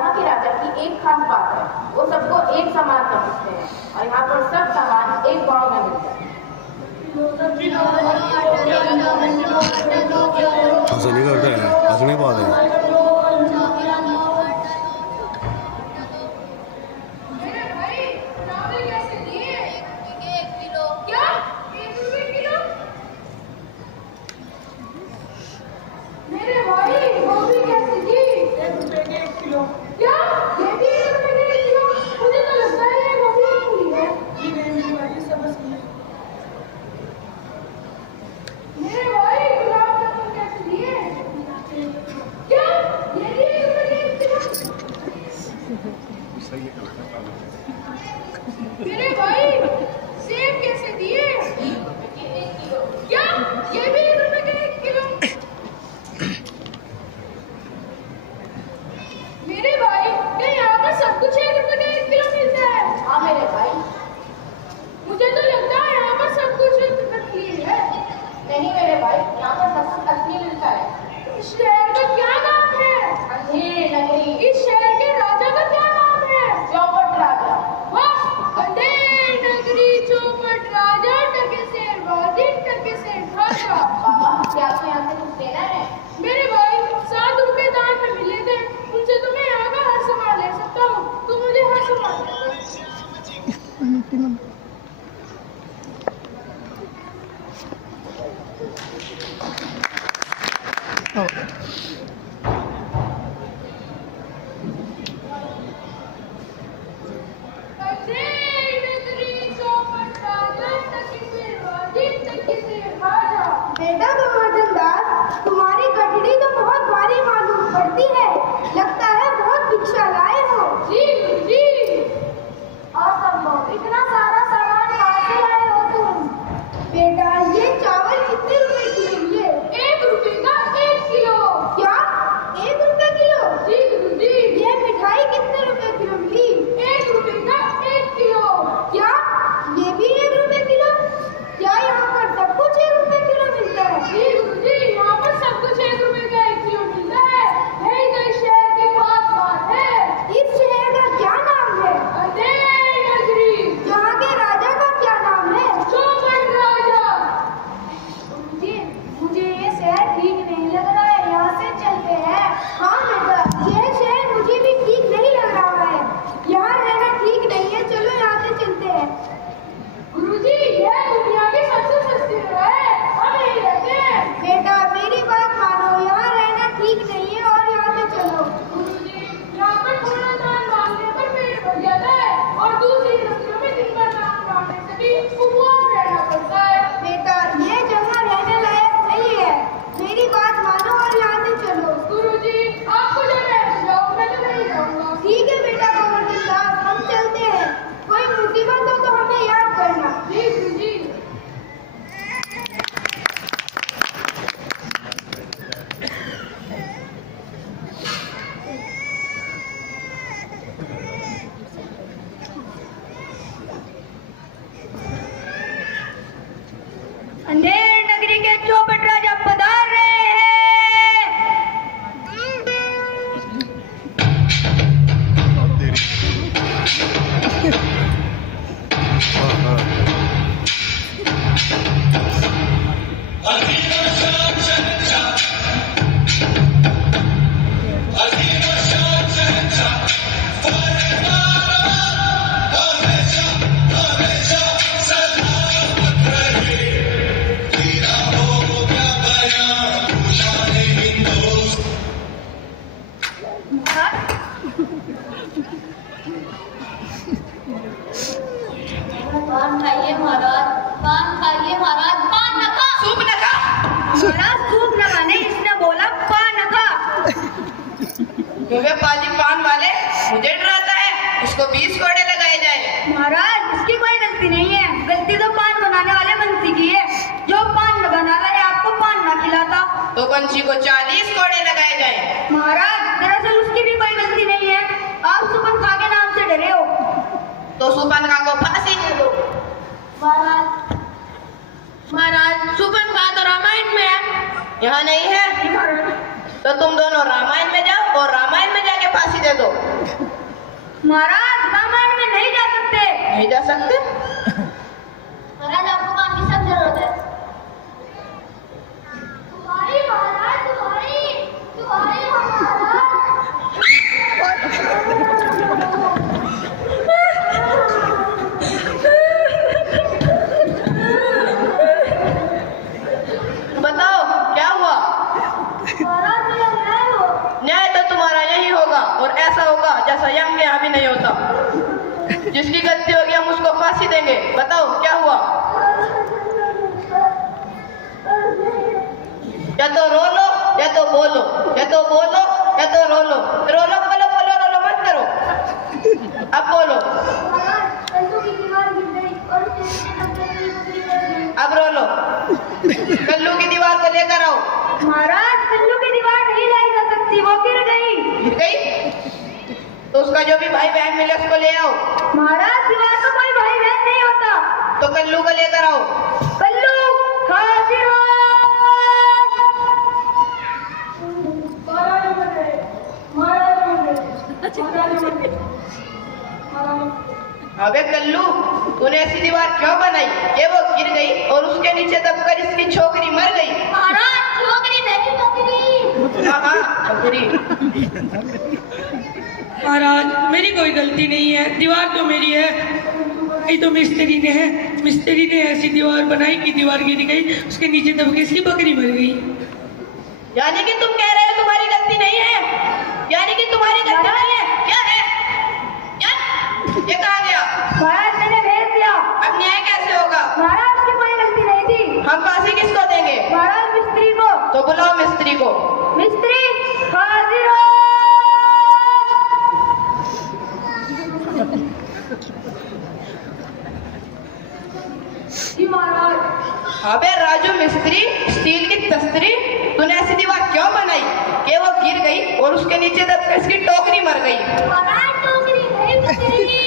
यहाँ के राजा की एक खास बात है, वो सबको एक समान समझते हैं और यहाँ पर सब सामान एक गांव में मिलता है। हंसने करते हैं, हंसने पाते हैं। मेरे भाई सेब कैसे दिए? क्या ये भी 1 रुपए के 1 किलो? मेरे भाई क्या यहाँ पर सब कुछ 1 रुपए का 1 किलो मिलता है? हाँ मेरे भाई, मुझे तो लगता है यहाँ पर सब कुछ नकली है। नहीं मेरे भाई, यहाँ पर सब कुछ असली मिलता है। इस शहर का क्या नाम है? अंधेर नगरी। इस शहर के राजा का क्या नाम है? चौपट राजा। वाह! अंधेर नगरी चौपट राजा टके शेर बाजी टके शेर राजा। पापा, क्या आपको यहाँ से कुछ लेना है? मेरे भाई 7 रुपए दान में मिले थे, उनसे तो मैं यहाँ का हर सामान ले सकता हूँ। तू मुझे हर सामान दे दे। अंधेर नगरी चौपट राजा टके शेर बाजी टके शेर राजा। बेटा गोवर्धन दास, तुम्हारी गठड़ी तो बहुत भारी मालूम पड़ती है। लगता है बहुत भिक्षा लाए हो। जी जी। असंभव, इतना सारा सामान कहाँ से लाए हो तुम? बेटा ये चावल कितने रुपए किलो लिए? 1 रुपए का 1 किलो। क्या 1 रुपए किलो? जी गुरुजी। ये मिठाई कितने रुपए किलो मिली? 1 रुपए का 1 किलो। क्या ये भी 1 रुपए किलो? क्या यहाँ पर सब कुछ 1 रुपए किलो मिलता है? जी गुरुजी, यहाँ पर सब कुछ 1 रुपए का 1 किलो मिलता है। यही तो इस शहर की खास बात है। इस शहर का क्या नाम है? अंधेर नगरी यहाँ के राजा का क्या नाम है? चौपट राजा। मुझे ये शहर ठीक नहीं लग रहा है, यहाँ से चलते हैं। हाँ बेटा, यह शहर मुझे भी ठीक नहीं लग रहा है। यहाँ रहना ठीक नहीं है, चलो यहाँ से चलते हैं। गुरुजी, यह दुनिया की सबसे सस्ती जगह है, हम यहीं रहते हैं। बेटा मेरी बात मानो, यहाँ रहना ठीक नहीं है और यहाँ से चलो। गुरुजी, यहाँ पर थोड़ा दान मांगने पर पेट भर जाता है और दूसरी नदियों में दिन भर दान मांगने से भी उपवास रहना पड़ता है। बेटा ये जगह रहने लायक नहीं है, मेरी बात मानो और यहाँ से चलो। गुरुजी, आपको जो मैं जाऊँ, मैं तो नहीं जाऊँगा। ठीक है बेटा गोवर्धन दास, हम चलते हैं। कोई मुसीबत हो तो हमें याद करना। जी गुरुजी। अंधेर नगरी के चौपट राजा पधार रहे हैं। हाँ हाँ। पान खाइए महाराज, पान खाइए महाराज, पान नका। सूप नका। महाराज सूप नका नहीं, इसने बोला पान नका। क्योंकि पाजी पान वाले मुझे डराता है, उसको 20 कोड़े लगाए जाए। महाराज इसकी कोई गलती नहीं है, गलती तो पान बनाने वाले बंसी की है। जो पान न बनाता है आपको पान ना खिलाता। तो बंसी को 40 कोड़े लगाए जाए। महाराज दरअसल उसकी भी कोई गलती नहीं है, आप सुपन खा के नाम से डरे हो। तो सुपन खा को फांसी दे दो। महाराज, महाराज सुपन खा तो रामायण में है, यहाँ नहीं है। तो तुम दोनों रामायण में जाओ और रामायण में जाके फांसी दे दो। महाराज रामायण में नहीं जा सकते। नहीं जा सकते? महाराज आपको काम की सब जरूरत है। तुम्हारी महाराज तुम्हारी महाराज। बताओ क्या हुआ? महाराज मेरा न्याय हो। न्याय तो तुम्हारा यही होगा और ऐसा होगा जैसा यम के यहाँ भी नहीं होता। जिसकी गलती होगी हम उसको फांसी देंगे। बताओ क्या हुआ? या तो रो लो या तो बोलो, या तो बोलो या तो रो लो। रोलो बोलो बोलो रोलो मत करो। अब बोलो। महाराज कल्लू की दीवार गिर गई और उसके नीचे बकरी मर गई। अब रो लो। कल्लू की दीवार को लेकर आओ। महाराज कल्लू की दीवार नहीं लाई जा सकती, वो गिर गई। गिर गई? तो उसका जो भी भाई बहन मिले उसको ले आओ। महाराज दीवार तो कोई भाई बहन नहीं होता। तो कल्लू को लेकर आओ। कल्लू हाजिर हो। अबे कल्लू, तूने ऐसी दीवार क्यों बनाई कि वो गिर गई और उसके नीचे दबकर इसकी छोकरी मर गई? महाराज छोकरी नहीं बकरी। हाँ बकरी। महाराज मेरी कोई गलती नहीं है, दीवार तो मेरी है, ये तो मिस्त्री ने है। मिस्त्री ने ऐसी दीवार बनाई कि दीवार गिर गई, उसके नीचे दब के इसकी बकरी मर गई। यानी कि तुम कह रहे हो तुम्हारी गलती नहीं है? यानी कि तुम्हारी गलती नहीं है? क्या है? क्या? ये कहाँ गया? महाराज मैंने भेज दिया। अब न्याय कैसे होगा? महाराज की कोई गलती नहीं थी। हम फांसी किसको देंगे? महाराज मिस्त्री को। तो बुलाओ मिस्त्री को। मिस्त्री हाजिर हो। जी महाराज। अबे राजू मिस्त्री, स्टील की तस्त्री, तूने ऐसी दीवार क्यों बनाई कि वो गिर गई और उसके नीचे दबकर इसकी टोकरी मर गई? महाराज छोकरी नहीं बकरी।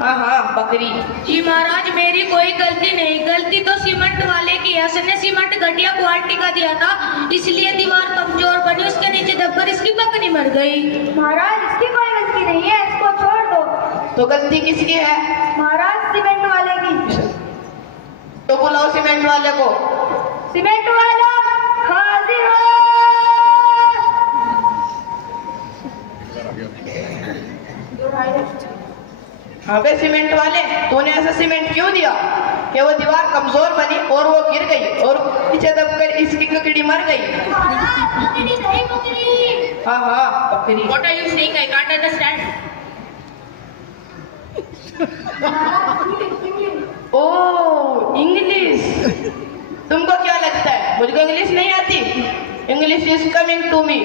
हाँ बकरी। जी महाराज मेरी कोई गलती नहीं, गलती तो सीमेंट वाले की है। उसने सीमेंट घटिया क्वालिटी का दिया था, इसलिए दीवार कमजोर बनी, उसके नीचे दबकर इसकी बकरी मर गई। महाराज इसकी कोई गलती नहीं है, इसको छोड़ दो। तो गलती किसकी है? महाराज सीमेंट वाले की। तो बुलाओ सीमेंट वाले को। सीमेंट वाला हाजिर हो। अबे सीमेंट वाले, तूने ऐसा सीमेंट क्यों दिया कि वो दीवार कमजोर बनी और वो गिर गई और नीचे दबकर इसकी ककड़ी मर गई? महाराज छोकरी नहीं बकरी। हाँ बकरी। What are you saying? I can't understand. Oh English. तुमको क्या लगता है मुझको इंग्लिश नहीं आती? English is coming to me.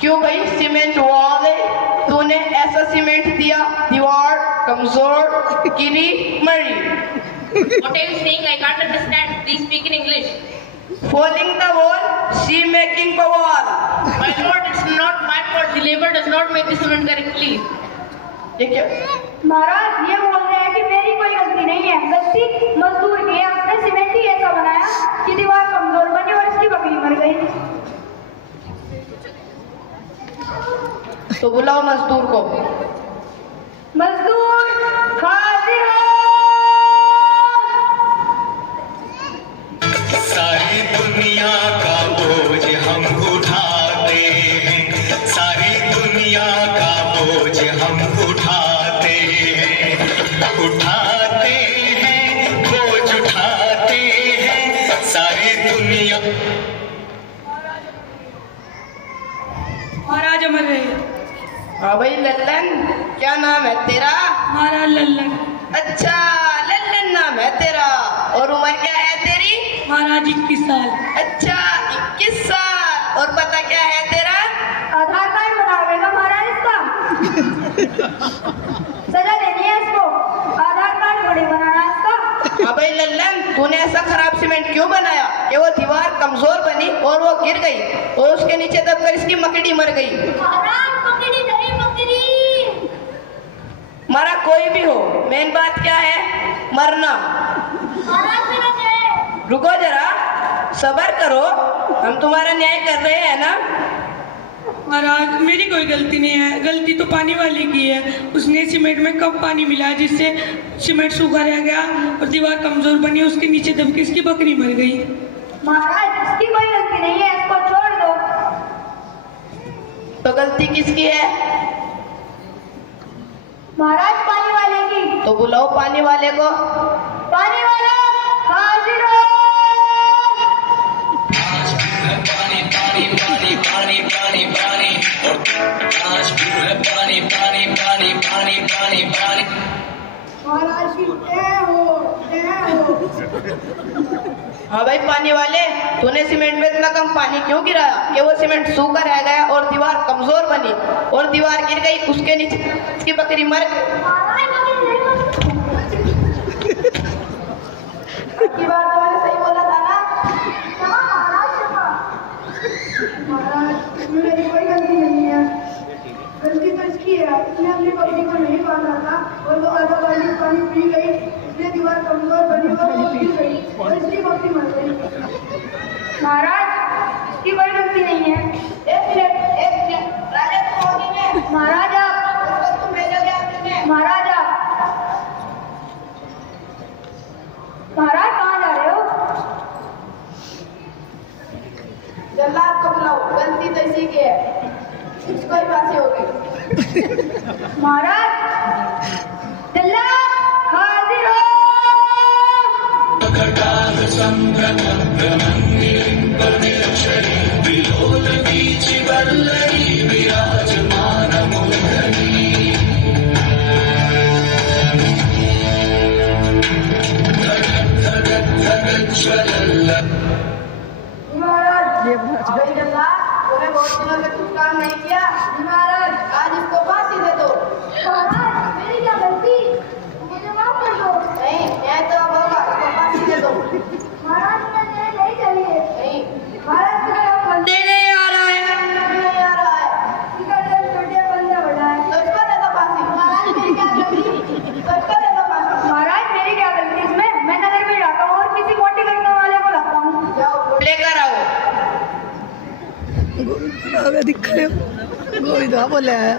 क्यों भाई सीमेंट वाले, तूने ऐसा सीमेंट दिया दीवार कमजोर गिरी मरी। What are you saying? I can't understand. Please speak in English. Falling the wall, she making the wall. My lord, it's not my fault. The labor does not make the cement correctly. ये क्या? महाराज ये बोल रहे हैं कि मेरी कोई गलती नहीं है, गलती मजदूर की है। उसने सीमेंट ही ऐसा बनाया कि दीवार कमजोर बनी और इसकी बकरी मर गई। तो बुलाओ मजदूर को। मजदूर हाजिर हो। सारी दुनिया का बोझ हम उठाते हैं, सारी दुनिया का बोझ हम उठाते हैं, बोझ उठाते हैं, सारी दुनिया। महाराज अमर रहे। हाँ भाई लल्लन, क्या नाम है तेरा? महाराज लल्लन। अच्छा लल्लन नाम है तेरा। और उम्र क्या है तेरी? महाराज 21 साल। अच्छा 21 साल। और पता क्या है तेरा? आधार कार्ड बनावेगा महाराज इसका। सजा देनी है इसको, आधार कार्ड थोड़ी बनाना है इसका। हाँ भाई लल्लन, तूने ऐसा खराब सीमेंट क्यों बनाया कि वो दीवार कमजोर बनी और वो गिर गई और उसके नीचे दबकर इसकी मकड़ी मर गई? महाराज बकरी नहीं बकरी। मरा कोई भी हो, मेन बात क्या है? मरना। महाराज मेरा न्याय। रुको जरा, सबर करो, हम तुम्हारा न्याय कर रहे हैं ना। महाराज मेरी कोई गलती नहीं है, गलती तो पानी वाले की है। उसने सीमेंट में कम पानी मिलाया जिससे सीमेंट सूखा रह गया और दीवार कमजोर बनी, उसके नीचे दब के इसकी बकरी मर गई। महाराज इसकी कोई गलती नहीं है, इसको छोड़ दो। तो गलती किसकी है? महाराज पानी वाले की। तो बुलाओ पानी वाले को। पानी वाला हाजिर हो। पानी पानी पानी पानी पानी पानी और आज भी है पानी पानी पानी पानी पानी पानी। महाराज जय हो जय हो। हाँ भाई पानी वाले, तूने सीमेंट में इतना कम पानी क्यों गिराया कि वो सीमेंट सूखा रह गया और दीवार कमजोर बनी और दीवार गिर गई, उसके नीचे उसकी बकरी मर गई। की बात तो मैंने सही बोला था ना? महाराज मेरी कोई गलती नहीं है, गलती तो इसकी है। इसने अपनी बकरी को नहीं बांधा था और वो आधा वाली पानी पी गई, इसलिए दीवार कमजोर बनी और वो गिर गई और इसकी बकरी मर गई। महाराज इसकी कोई गलती नहीं है। एक मिनट राजा तुम होगी में महाराज आप तुम भेजोगे आपने? महाराज आप महाराज कहाँ जा रहे हो? जल्लाद को बुलाओ, गलती तो इसी की है, इसको ही फांसी होगी। महाराज जल्लाद हाजिर हो। भाई जल्लाद, तूने बहुत दिनों से कुछ काम नहीं किया। महाराज आज इसको फांसी दे दो। महाराज मेरी क्या गलती, मुझे माफ कर दो। नहीं मैं तो अब होगा, इसको फांसी दे दो। महाराज मुझे न्याय नहीं चाहिए। नहीं महाराज मेरा बंदे नहीं आ रहा है। नहीं आ रहा है का दिल छोटे बंदा बड़ा है। तो इसको दे दो फांसी। महाराज मेरी क्या गलती, तो इसको दे दो फांसी। महाराज मेरी क्या गलती इसमें? मैं नगर में जाता हूँ और किसी मोटी करने वाले को रखता हूँ। जाओ लेकर आओ। दिख रहे हो गोविंदा बोले आया।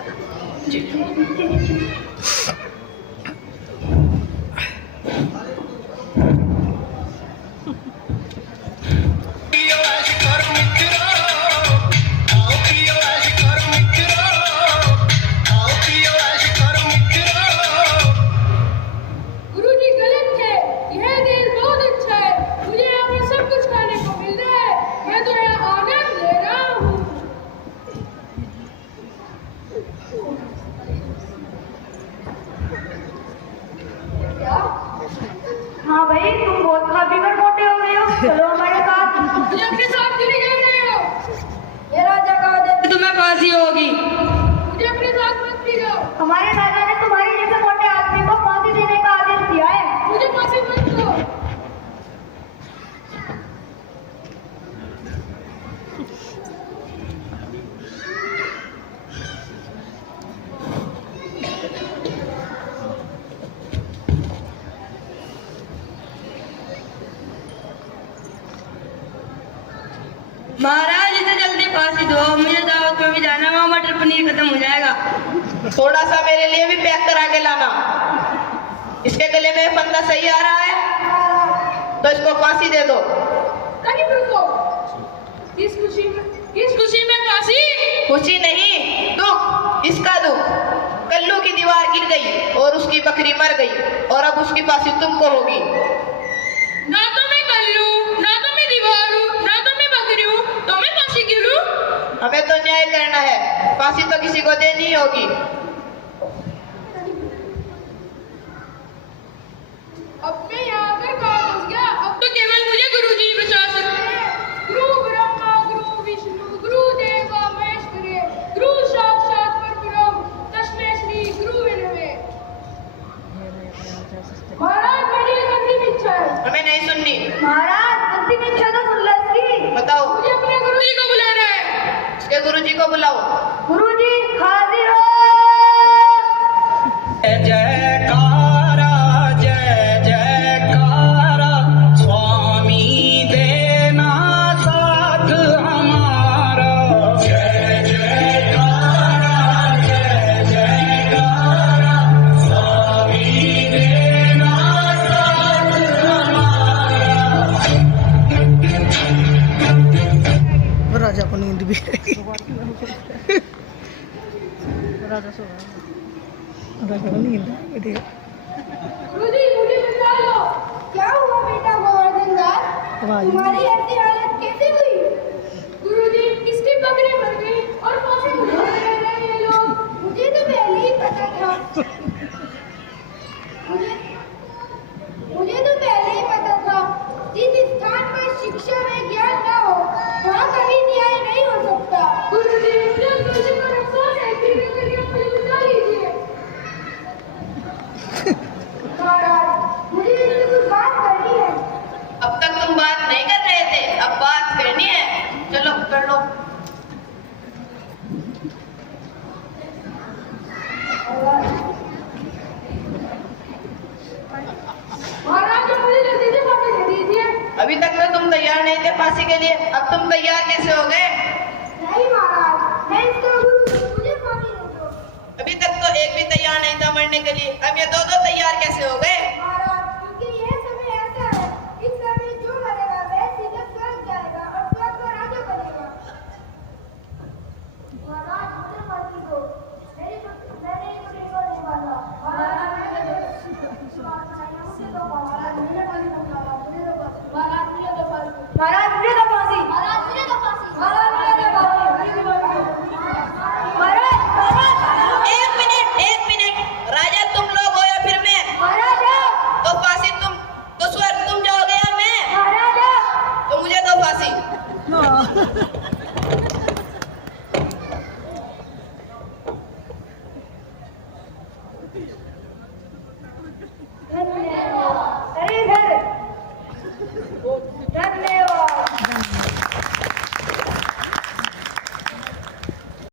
गुरुजी गलत है, यह देश बहुत अच्छा है, मुझे यहाँ पर सब कुछ खाने को मिल रहा है, मैं तो यहाँ आनंद ले रहा हूँ। हाँ भाई तुम बहुत खा पी कर मोटे हो गए हो, चलो हमारे साथ। मुझे अपने साथ क्यों नहीं जा रहे हो? ये राजा का वजह तुम्हें फांसी होगी। मुझे अपने साथ मत ले जाओ, हमारे राजा ने तुम्हारे जैसे मोटे आदमी को फांसी देने का आदेश दिया है। मुझे फांसी मत दो। महाराज इसे जल्दी फांसी दो, मुझे दावत में भी जाना, वहाँ मटर पनीर खत्म हो जाएगा। थोड़ा सा मेरे लिए भी पैक करा के लाना। इसके गले में फंदा सही आ रहा है तो इसको फांसी दे दो। कहीं रुको, इस खुशी में फांसी? खुशी नहीं, दुख, इसका दुख। कल्लू की दीवार गिर गई और उसकी बकरी मर गई और अब उसकी फांसी तुमको होगी। ना तो मैं कल्लू, ना तो मैं दीवार हूँ, ना तो मैं बकरी हूँ, तो मैं फांसी क्यों लूं? हमें तो न्याय करना है, फांसी तो किसी को देनी ही होगी। अब मैं यहाँ पर कहाँ फंस गया? अब तो केवल मुझे गुरुजी बचा सकते हैं। गुरु ब्रह्मा, गुरु विष्णु, गुरु देवा महेश्वरे, गुरु साक्षात परब्रह्म, तस्मै श्री गुरुवे नमः। महाराज मेरी एक अंतिम इच्छा है। हमें नहीं सुननी। महाराज अंतिम इच्छा तो सुन लो इसकी। बताओ। मुझे अपने गुरुजी को बुलाना है। इसके गुरुजी को बुलाओ। गुरुजी हाजिर हो। जयकारा जय जयकारा, स्वामी देना साथ हमारा। जय जयकारा नींद बेटे गुरुजी मुझे बता लो, क्या हुआ बेटा गोवर्धन दास? तुम्हारी ऐसी हालत कैसे हुई? गुरुजी, इसकी बकरी मर गई और फांसी उड़ा रहे हैं ये लोग। मुझे तो पहले ही पता था। मुझे तो पहले ही पता था, जिस स्थान पर शिक्षा में ज्ञान ना हो, वहाँ कभी न्याय नहीं हो सकता। गुरुजी, जब मुझे पर अफसोस है, कृपया करके मुझे बता लीजिए। महाराज, मुझे इससे कुछ बात करनी है। अब तक तुम बात नहीं कर रहे थे, अब बात करनी है। चलो कर लो। महाराज, मुझे जल्दी से फांसी दे दीजिए। अभी तक तो तुम तैयार नहीं थे फांसी के लिए, अब तुम तैयार कैसे हो गए? नहीं महाराज, मैं इसका गुरु हूँ, मुझे फांसी दे दो। अभी तक तो एक भी तैयार नहीं था मरने के लिए, अब ये दो तैयार कैसे हो गए? महाराज, क्योंकि यह समय ऐसा है, इस समय जो मरेगा वह सीधा स्वर्ग जाएगा और स्वर्ग का राजा बनेगा। महाराज, मुझे फांसी दो, मैं नहीं मरने वाला। महाराज, मुझे दो महाराज, मुझे फांसी दो। महाराज, मुझे दो फांसी। महाराज, मुझे दो फांसी। महाराज, मुझे दो फांसी। महाराज, मुझे दो फांसी। महाराज, एक मिनट, राजा तुम लोग हो या फिर मैं? महाराज, तो फांसी तो स्वर्ग तुम जाओगे या मैं? महाराज, तो मुझे दो फांसी।